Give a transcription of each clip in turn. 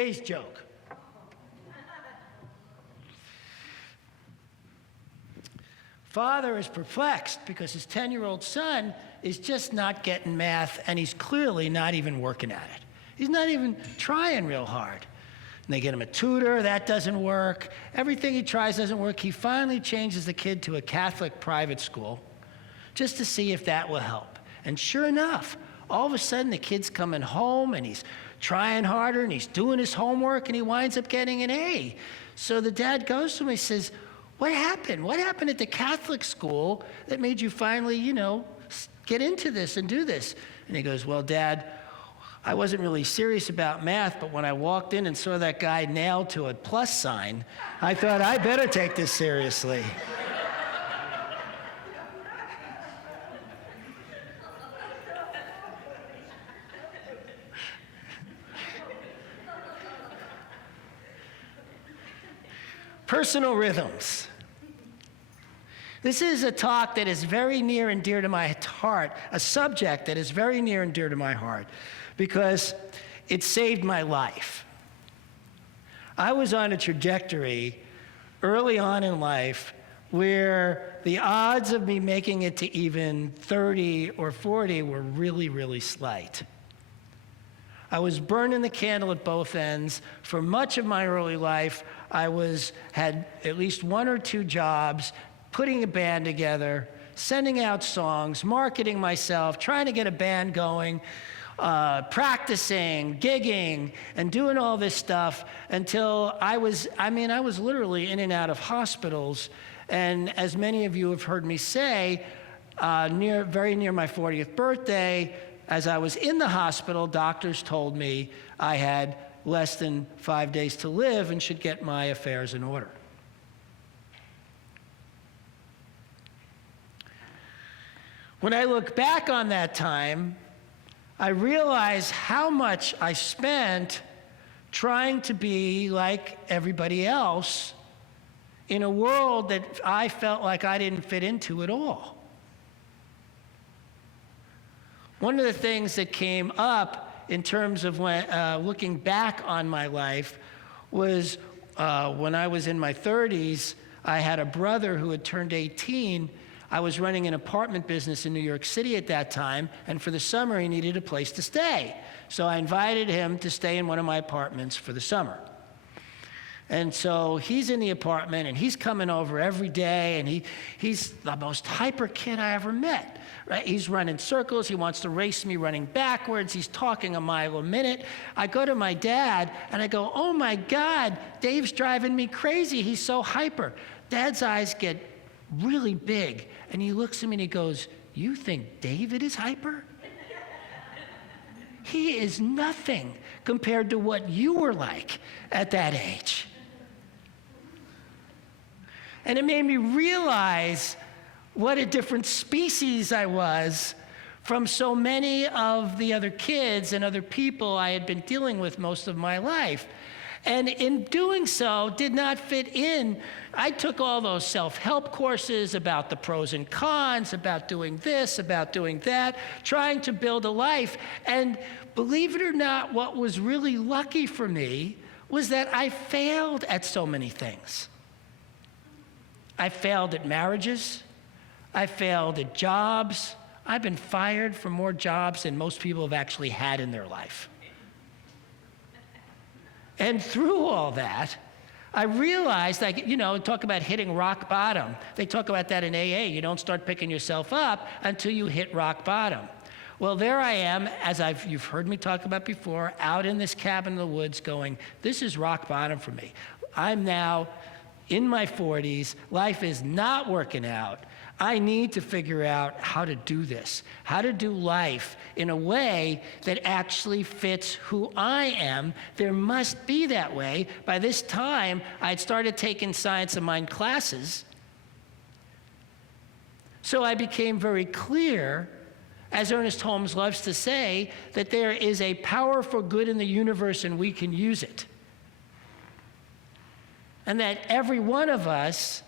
Today's joke. Father is perplexed because his 10-year-old son is just not getting math, and he's clearly not even working at it. He's not even trying real hard. And they get him a tutor, that doesn't work. Everything he tries doesn't work. He finally changes the kid to a Catholic private school just to see if that will help. And sure enough, all of a sudden the kid's coming home and he's trying harder and he's doing his homework and he winds up getting an A. So the dad goes to him and he says, what happened? What happened at the Catholic school that made you finally, get into this and do this? And he goes, well, Dad, I wasn't really serious about math, but when I walked in and saw that guy nailed to a plus sign, I thought I better take this seriously. Personal rhythms. This is a talk that is very near and dear to my heart, a subject that is very near and dear to my heart, because it saved my life. I was on a trajectory early on in life where the odds of me making it to even 30 or 40 were really, really slight. I was burning the candle at both ends. For much of my early life, I had at least one or two jobs, putting a band together, sending out songs, marketing myself, trying to get a band going, practicing, gigging, and doing all this stuff until I was literally in and out of hospitals. And as many of you have heard me say, very near my 40th birthday, as I was in the hospital, doctors told me I had less than 5 days to live and should get my affairs in order. When I look back on that time, I realize how much I spent trying to be like everybody else in a world that I felt like I didn't fit into at all. One of the things that came up in terms of looking back on my life was when I was in my 30s, I had a brother who had turned 18. I was running an apartment business in New York City at that time, and for the summer he needed a place to stay. So I invited him to stay in one of my apartments for the summer. And so he's in the apartment, and he's coming over every day, and he's the most hyper kid I ever met. Right? He's running circles. He wants to race me running backwards. He's talking a mile a minute. I go to my dad, and I go, oh, my God, Dave's driving me crazy. He's so hyper. Dad's eyes get really big, and he looks at me and he goes, you think David is hyper? He is nothing compared to what you were like at that age. And it made me realize what a different species I was from so many of the other kids and other people I had been dealing with most of my life. And in doing so, did not fit in. I took all those self-help courses about the pros and cons, about doing this, about doing that, trying to build a life. And believe it or not, what was really lucky for me was that I failed at so many things. I failed at marriages. I failed at jobs. I've been fired from more jobs than most people have actually had in their life. And through all that, I realized, talk about hitting rock bottom. They talk about that in AA. You don't start picking yourself up until you hit rock bottom. Well, there I am, you've heard me talk about before, out in this cabin in the woods going, this is rock bottom for me. I'm now in my 40s. Life is not working out. I need to figure out how to do this, how to do life in a way that actually fits who I am. There must be that way. By this time, I'd started taking science of mind classes. So I became very clear, as Ernest Holmes loves to say, that there is a power for good in the universe and we can use it. And that every one of us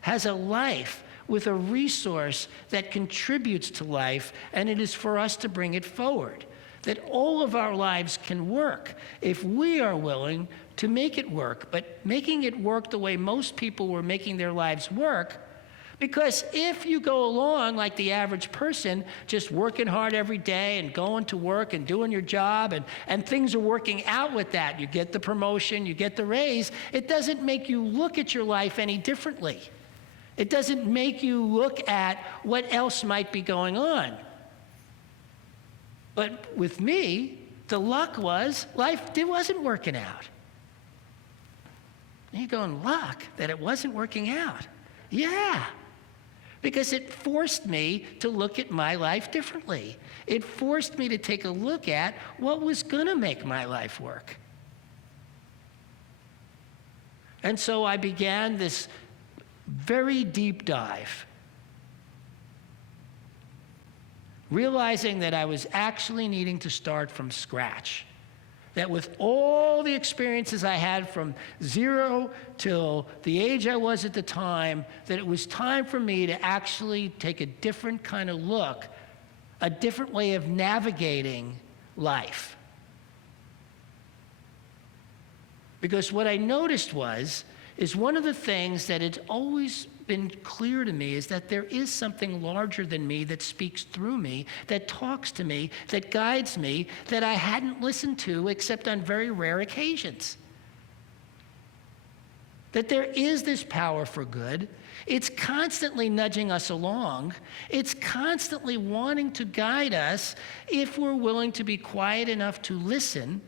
has a life with a resource that contributes to life, and it is for us to bring it forward. that all of our lives can work if we are willing to make it work. But making it work the way most people were making their lives work, because if you go along like the average person, just working hard every day and going to work and doing your job, and things are working out with that, you get the promotion, you get the raise, it doesn't make you look at your life any differently. It doesn't make you look at what else might be going on. But with me, the luck was life wasn't working out. And you're going, luck that it wasn't working out? Yeah, because it forced me to look at my life differently. It forced me to take a look at what was going to make my life work. And so I began this very deep dive, realizing that I was actually needing to start from scratch. That with all the experiences I had from 0 till the age I was at the time, that it was time for me to actually take a different kind of look, a different way of navigating life. Because what I noticed is one of the things that had always been clear to me is that there is something larger than me that speaks through me, that talks to me, that guides me, that I hadn't listened to except on very rare occasions. That there is this power for good. It's constantly nudging us along. It's constantly wanting to guide us if we're willing to be quiet enough to listen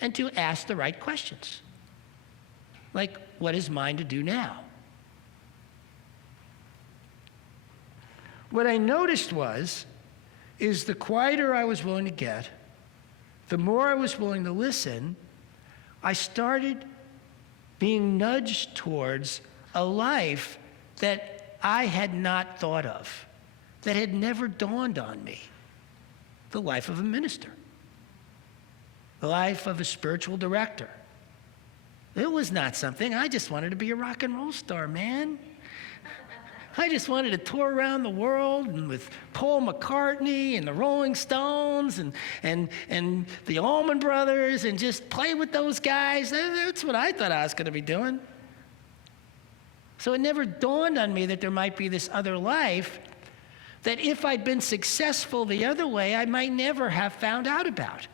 and to ask the right questions. Like, what is mine to do now? What I noticed is the quieter I was willing to get, the more I was willing to listen, I started being nudged towards a life that I had not thought of, that had never dawned on me. The life of a minister, the life of a spiritual director. It was not something. I just wanted to be a rock and roll star, man. I just wanted to tour around the world and with Paul McCartney and the Rolling Stones and the Allman Brothers and just play with those guys. That's what I thought I was going to be doing. So it never dawned on me that there might be this other life that if I'd been successful the other way, I might never have found out about.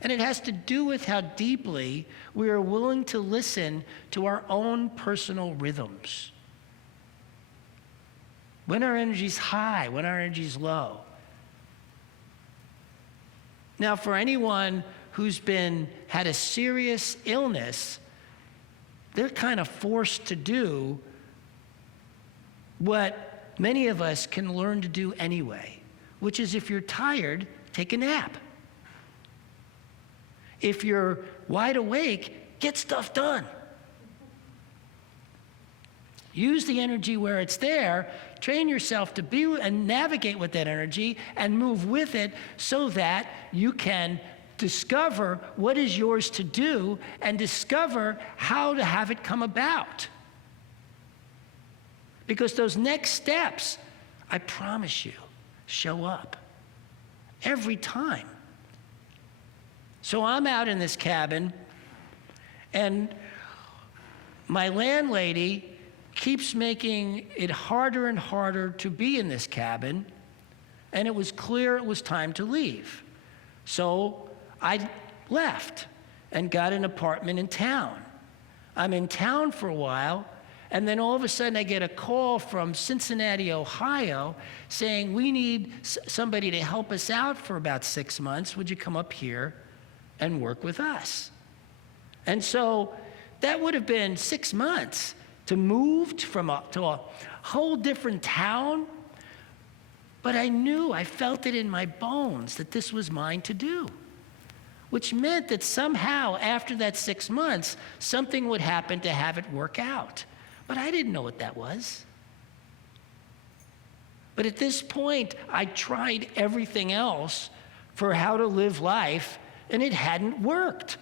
And it has to do with how deeply we are willing to listen to our own personal rhythms. When our energy's high, when our energy's low. Now, for anyone who's had a serious illness, they're kind of forced to do what many of us can learn to do anyway, which is if you're tired, take a nap. If you're wide awake, get stuff done. Use the energy where it's there. Train yourself to be and navigate with that energy and move with it so that you can discover what is yours to do and discover how to have it come about. Because those next steps, I promise you, show up every time. So I'm out in this cabin, and my landlady keeps making it harder and harder to be in this cabin, and it was clear it was time to leave. So I left and got an apartment in town. I'm in town for a while, and then all of a sudden I get a call from Cincinnati, Ohio, saying, we need somebody to help us out for about 6 months. Would you come up here and work with us? And so that would have been 6 months to move to a whole different town. But I felt it in my bones that this was mine to do, which meant that somehow after that 6 months, something would happen to have it work out. But I didn't know what that was. But at this point, I tried everything else for how to live life, and it hadn't worked.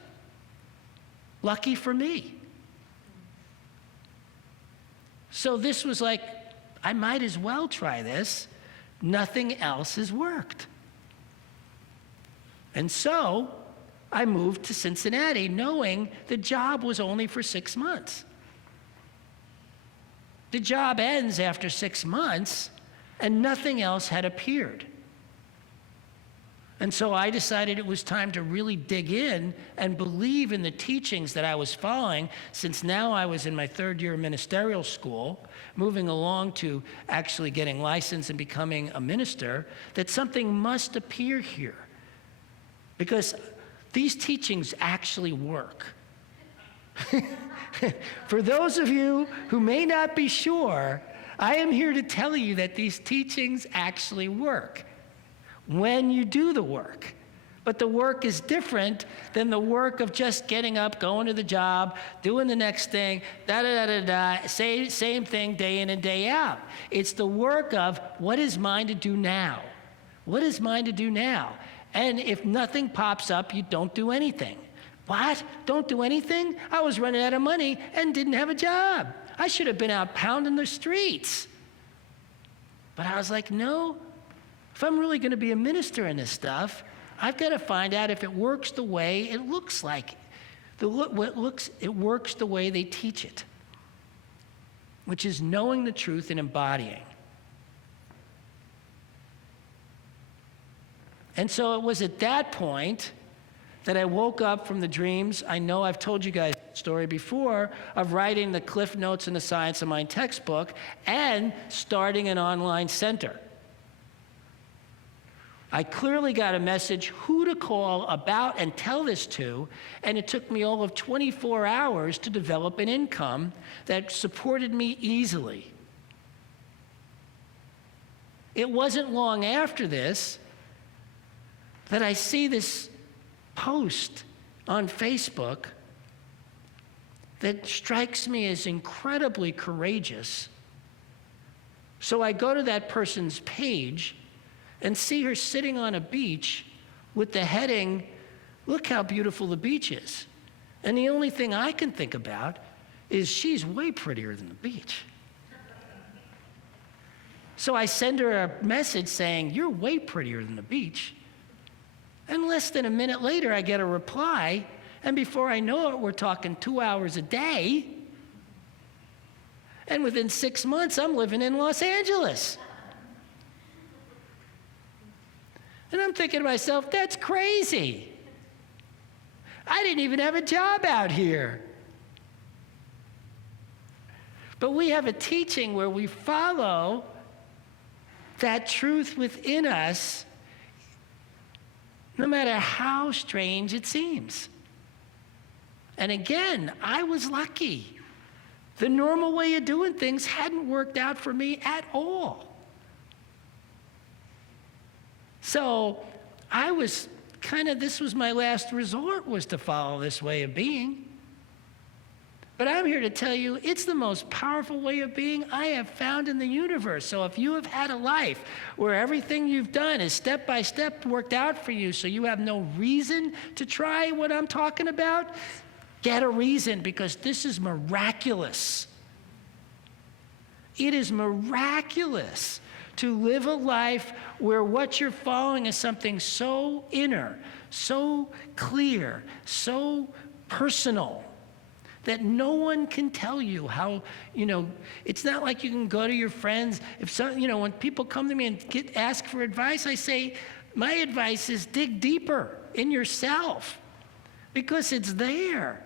Lucky for me. So this was like, I might as well try this. Nothing else has worked. And so I moved to Cincinnati knowing the job was only for 6 months. The job ends after 6 months, and nothing else had appeared. And so I decided it was time to really dig in and believe in the teachings that I was following, since now I was in my 3rd year of ministerial school, moving along to actually getting licensed and becoming a minister, that something must appear here. Because these teachings actually work. For those of you who may not be sure, I am here to tell you that these teachings actually work when you do the work. But the work is different than the work of just getting up, going to the job, doing the next thing, same thing day in and day out. It's the work of what is mine to do now? What is mine to do now? And if nothing pops up, you don't do anything. What? Don't do anything? I was running out of money and didn't have a job. I should have been out pounding the streets. But I was like, no, if I'm really going to be a minister in this stuff, I've got to find out if it works the way it looks like. It works the way they teach it, which is knowing the truth and embodying. And so it was at that point that I woke up from the dreams. I know I've told you guys the story before of writing the Cliff Notes in the Science of Mind textbook and starting an online center. I clearly got a message who to call about and tell this to, and it took me all of 24 hours to develop an income that supported me easily. It wasn't long after this that I see this post on Facebook that strikes me as incredibly courageous. So I go to that person's page and see her sitting on a beach with the heading, "Look how beautiful the beach is." And the only thing I can think about is she's way prettier than the beach. So I send her a message saying, "You're way prettier than the beach." And less than a minute later, I get a reply, and before I know it, we're talking 2 hours a day. And within 6 months, I'm living in Los Angeles. And I'm thinking to myself, that's crazy. I didn't even have a job out here. But we have a teaching where we follow that truth within us, no matter how strange it seems. And again, I was lucky. The normal way of doing things hadn't worked out for me at all. So I was this was my last resort, was to follow this way of being. But I'm here to tell you, it's the most powerful way of being I have found in the universe. So if you have had a life where everything you've done is step by step worked out for you, so you have no reason to try what I'm talking about, get a reason, because this is miraculous. It is miraculous to live a life where what you're following is something so inner, so clear, so personal, that no one can tell you how, it's not like you can go to your friends. When people come to me and ask for advice, I say, my advice is dig deeper in yourself, because it's there.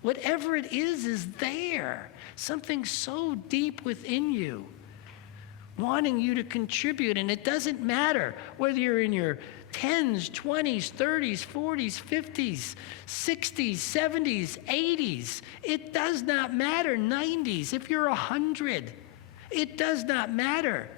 Whatever it is there. Something so deep within you, wanting you to contribute. And it doesn't matter whether you're in your 10s, 20s, 30s, 40s, 50s, 60s, 70s, 80s. It does not matter. 90s. If you're 100, it does not matter.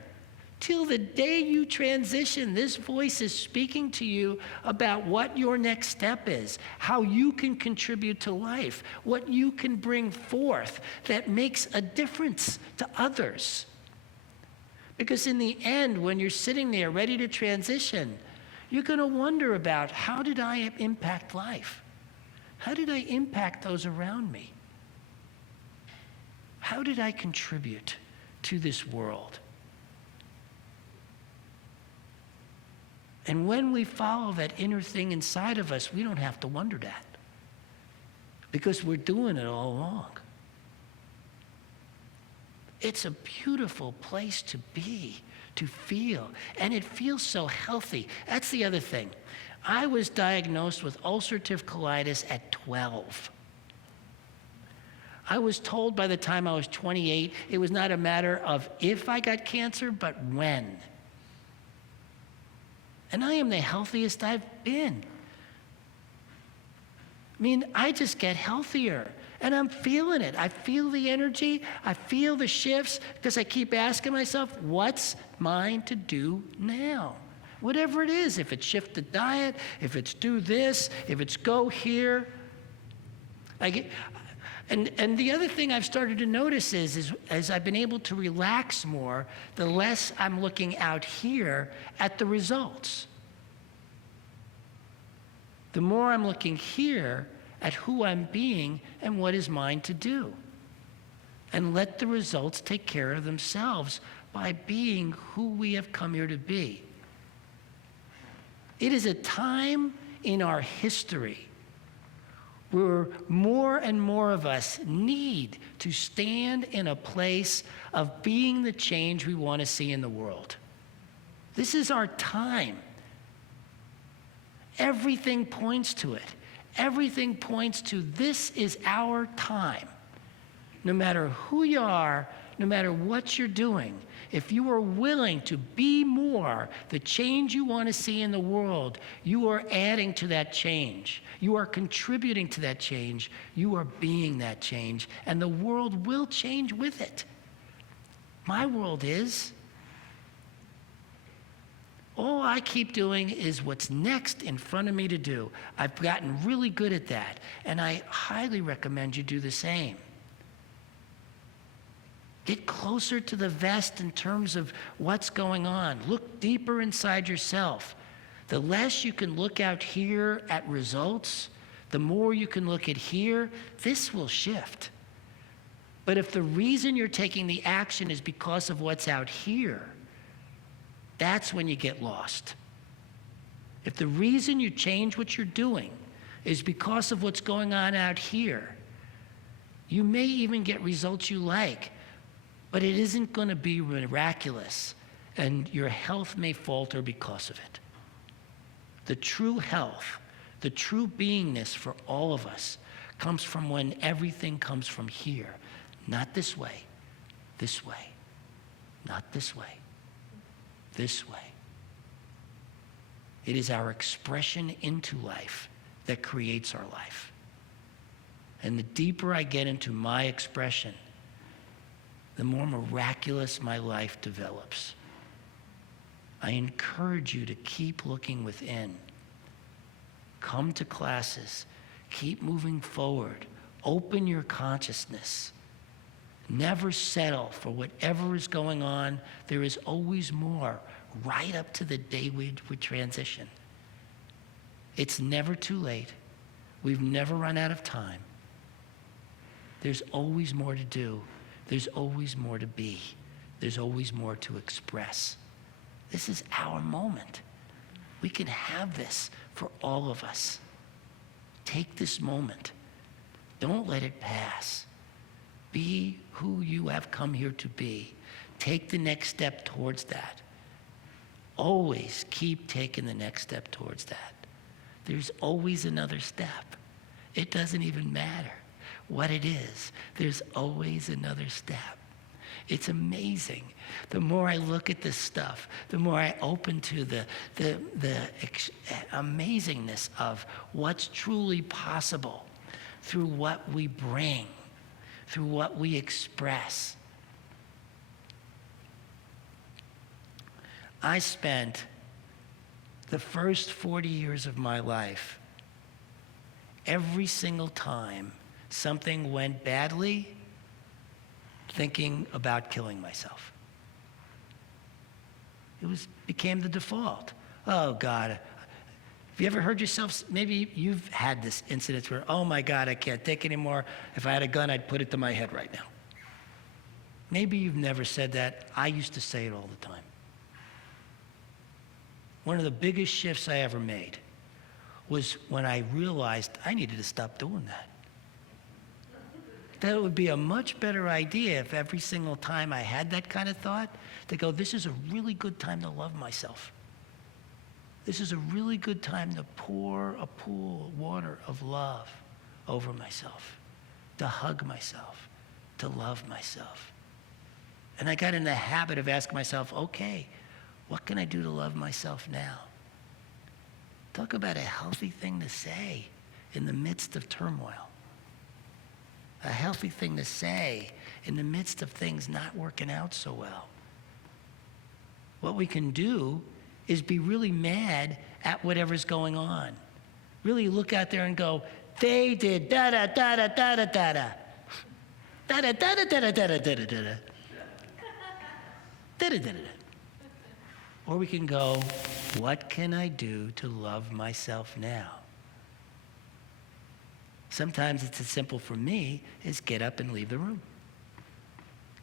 Till the day you transition, this voice is speaking to you about what your next step is, how you can contribute to life, what you can bring forth that makes a difference to others. Because in the end, when you're sitting there ready to transition, you're going to wonder about, how did I impact life? How did I impact those around me? How did I contribute to this world? And when we follow that inner thing inside of us, we don't have to wonder that, because we're doing it all along. It's a beautiful place to be, to feel, and it feels so healthy. That's the other thing. I was diagnosed with ulcerative colitis at 12. I was told by the time I was 28, it was not a matter of if I got cancer, but when. And I am the healthiest I've been. I mean, I just get healthier, and I'm feeling it. I feel the energy, I feel the shifts, because I keep asking myself, what's mine to do now? Whatever it is, if it's shift the diet, if it's do this, if it's go here. And the other thing I've started to notice is as I've been able to relax more, the less I'm looking out here at the results. The more I'm looking here at who I'm being and what is mine to do. And let the results take care of themselves by being who we have come here to be. It is a time in our history where more and more of us need to stand in a place of being the change we want to see in the world. This is our time. Everything points to it. Everything points to this is our time. No matter who you are, no matter what you're doing, if you are willing to be more the change you want to see in the world, you are adding to that change. You are contributing to that change. You are being that change. And the world will change with it. My world is. All I keep doing is what's next in front of me to do. I've gotten really good at that. And I highly recommend you do the same. Get closer to the vest in terms of what's going on. Look deeper inside yourself. The less you can look out here at results, the more you can look at here, this will shift. But if the reason you're taking the action is because of what's out here, that's when you get lost. If the reason you change what you're doing is because of what's going on out here, you may even get results you like, but it isn't going to be miraculous, and your health may falter because of it. The true health, the true beingness for all of us comes from when everything comes from here. Not this way, not this way, this way. It is our expression into life that creates our life. And the deeper I get into my expression, the more miraculous my life develops. I encourage you to keep looking within. Come to classes. Keep moving forward. Open your consciousness. Never settle for whatever is going on. There is always more, right up to the day we transition. It's never too late. We've never run out of time. There's always more to do. There's always more to be. There's always more to express. This is our moment. We can have this for all of us. Take this moment. Don't let it pass. Be who you have come here to be. Take the next step towards that. Always keep taking the next step towards that. There's always another step. It doesn't even matter what it is. There's always another step. It's amazing. The more I look at this stuff, the more I open to the amazingness of what's truly possible through what we bring, through what we express. I spent the first 40 years of my life, every single time something went badly, thinking about killing myself. It became the default. Oh God, have you ever heard yourself, maybe you've had this incident where, oh my God, I can't take anymore. If I had a gun, I'd put it to my head right now. Maybe you've never said that. I used to say it all the time. one of the biggest shifts I ever made was when I realized I needed to stop doing that. That it would be a much better idea if every single time I had that kind of thought, to go, this is a really good time to love myself. This is a really good time to pour a pool of water of love over myself, to hug myself, to love myself. And I got in the habit of asking myself, okay, what can I do to love myself now? Talk about a healthy thing to say in the midst of turmoil. A healthy thing to say in the midst of things not working out so well. What we can do is be really mad at whatever's going on. Really look out there and go, they did da-da-da-da-da-da-da-da. Da-da-da-da-da-da-da-da-da-da. Da-da-da-da-da. Or we can go, what can I do to love myself now? Sometimes it's as simple for me as get up and leave the room.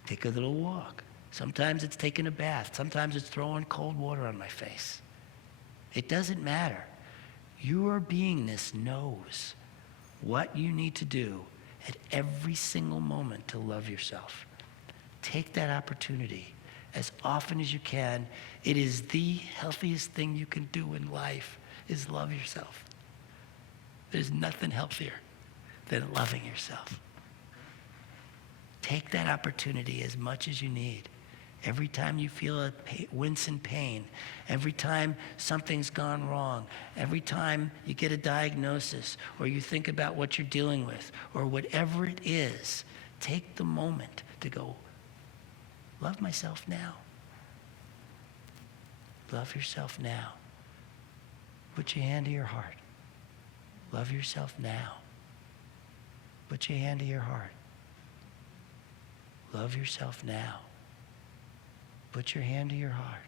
Take a little walk. Sometimes it's taking a bath. Sometimes it's throwing cold water on my face. It doesn't matter. Your beingness knows what you need to do at every single moment to love yourself. Take that opportunity as often as you can. It is the healthiest thing you can do in life, is love yourself. There's nothing healthier than loving yourself. Take that opportunity as much as you need. Every time you feel a wince in pain, every time something's gone wrong, every time you get a diagnosis or you think about what you're dealing with or whatever it is, take the moment to go, love myself now. Love yourself now. Put your hand to your heart. Love yourself now. Put your hand to your heart. Love yourself now. Put your hand to your heart.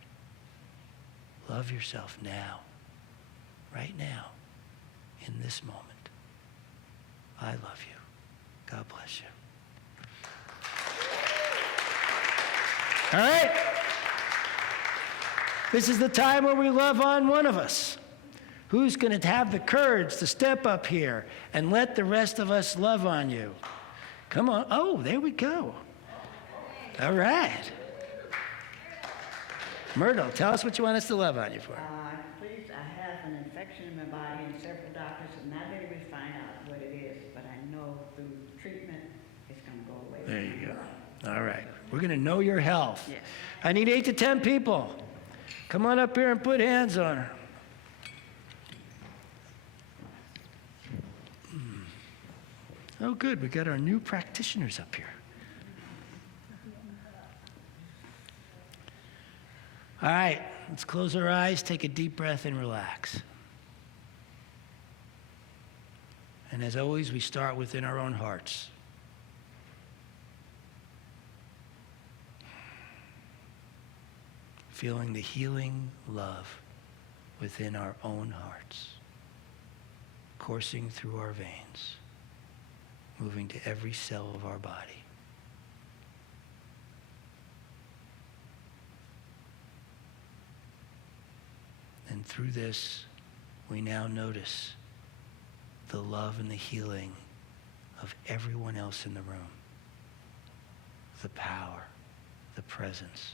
Love yourself now. Right now. In this moment. I love you. God bless you. All right. This is the time where we love on one of us. Who's going to have the courage to step up here and let the rest of us love on you? Come on. Oh, there we go. All right. Myrtle, tell us what you want us to love on you for. Please, I have an infection in my body and several doctors have not been able to find out what it is, but I know through treatment it's going to go away. There you go. All right. We're going to know your health. Yes. I need 8 to 10 people. Come on up here and put hands on her. Oh, good. We got our new practitioners up here. All right. Let's close our eyes, take a deep breath, and relax. And as always, we start within our own hearts. Feeling the healing love within our own hearts, coursing through our veins, moving to every cell of our body. And through this, we now notice the love and the healing of everyone else in the room, the power, the presence.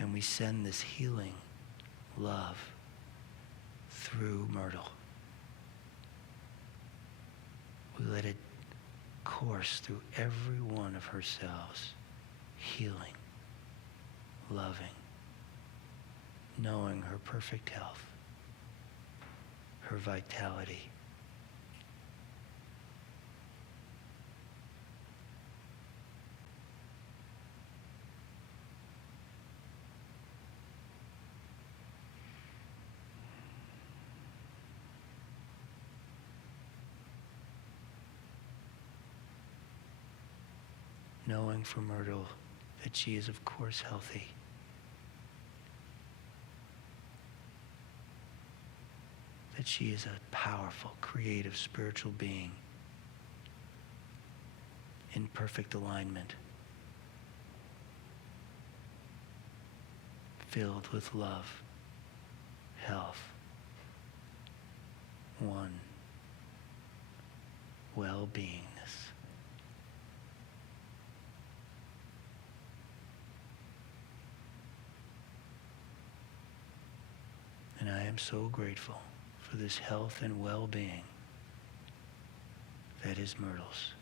And we send this healing love through Myrtle. We let it course through every one of her cells, healing, loving, knowing her perfect health, her vitality. Knowing for Myrtle that she is, of course, healthy. That she is a powerful, creative, spiritual being in perfect alignment filled with love, health, one, well-beingness. And I am so grateful for this health and well-being that is Myrtle's.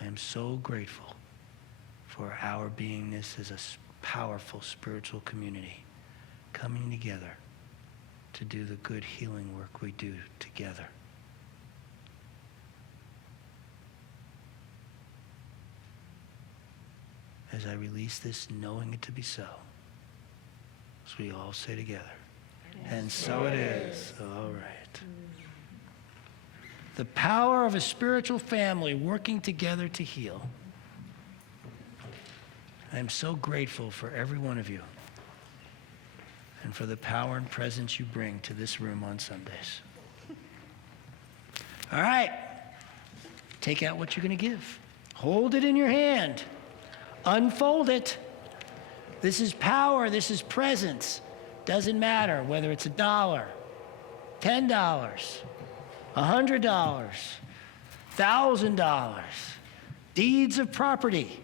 I am so grateful for our beingness as a powerful spiritual community coming together to do the good healing work we do together. As I release this, knowing it to be so, as we all say together, and so it is. All right. The power of a spiritual family working together to heal. I am so grateful for every one of you and for the power and presence you bring to this room on Sundays. All right. Take out what you're going to give. Hold it in your hand. Unfold it. This is power. This is presence. Doesn't matter whether it's $1, $10, $100, $1,000, deeds of property,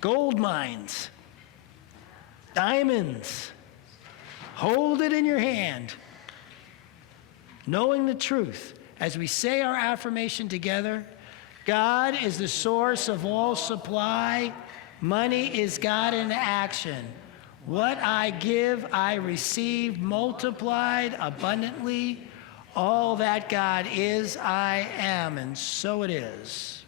gold mines, diamonds. Hold it in your hand, knowing the truth. As we say our affirmation together, God is the source of all supply. Money is God in action. What I give, I receive multiplied abundantly. All that God is, I am, and so it is.